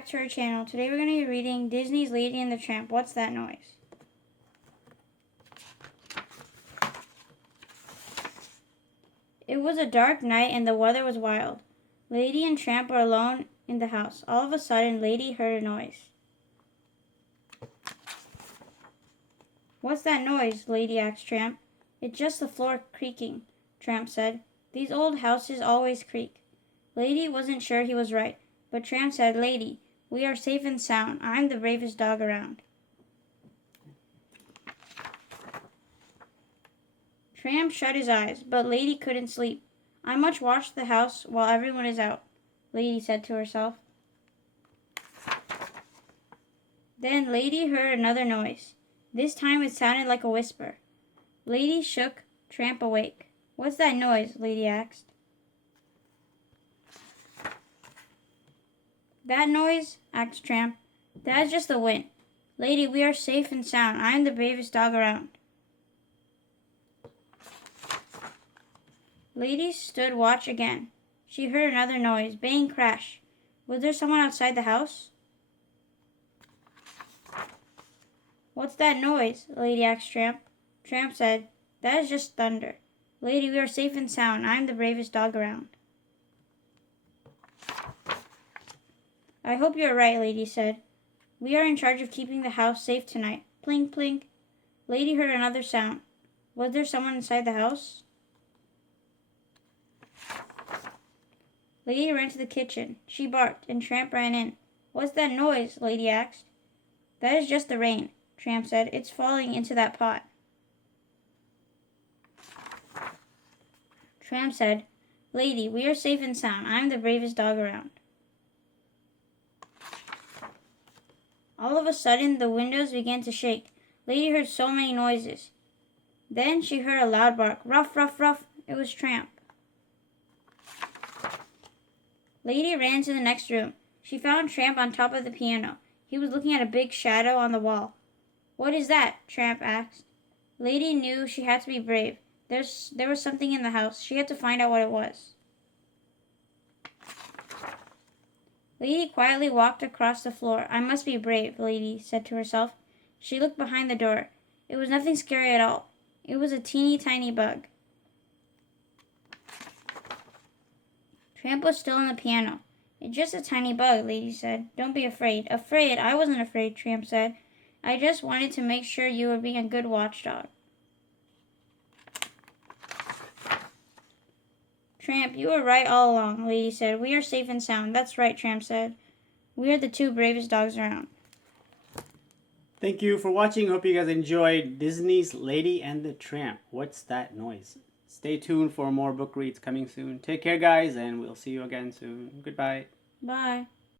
back to our channel. Today we're going to be reading Disney's Lady and the Tramp. What's that noise? It was a dark night and the weather was wild. Lady and Tramp were alone in the house. All of a sudden, Lady heard a noise. What's that noise? Lady asked Tramp. It's just the floor creaking, Tramp said. These old houses always creak. Lady wasn't sure he was right, but Tramp said, Lady, we are safe and sound. I'm the bravest dog around. Tramp shut his eyes, but Lady couldn't sleep. I must watch the house while everyone is out, Lady said to herself. Then Lady heard another noise. This time it sounded like a whisper. Lady shook Tramp awake. What's that noise? Lady asked. That noise? Asked Tramp. That's just the wind. Lady, we are safe and sound. I am the bravest dog around. Lady stood watch again. She heard another noise. Bang, crash. Was there someone outside the house? What's that noise? Lady asked Tramp. Tramp said, That is just thunder. Lady, we are safe and sound. I am the bravest dog around. I hope you are right, Lady said. We are in charge of keeping the house safe tonight. Plink, plink. Lady heard another sound. Was there someone inside the house? Lady ran to the kitchen. She barked, and Tramp ran in. What's that noise? Lady asked. That is just the rain, Tramp said. It's falling into that pot. Tramp said, Lady, we are safe and sound. I am the bravest dog around. All of a sudden, the windows began to shake. Lady heard so many noises. Then she heard a loud bark. Ruff, ruff, ruff. It was Tramp. Lady ran to the next room. She found Tramp on top of the piano. He was looking at a big shadow on the wall. What is that? Tramp asked. Lady knew she had to be brave. There was something in the house. She had to find out what it was. Lady quietly walked across the floor. I must be brave, Lady said to herself. She looked behind the door. It was nothing scary at all. It was a teeny tiny bug. Tramp was still on the piano. It's just a tiny bug, Lady said. Don't be afraid. Afraid? I wasn't afraid, Tramp said. I just wanted to make sure you were being a good watchdog. Tramp, you were right all along, Lady said. We are safe and sound. That's right, Tramp said. We are the two bravest dogs around. Thank you for watching. Hope you guys enjoyed Disney's Lady and the Tramp. What's that noise? Stay tuned for more book reads coming soon. Take care, guys, and we'll see you again soon. Goodbye. Bye.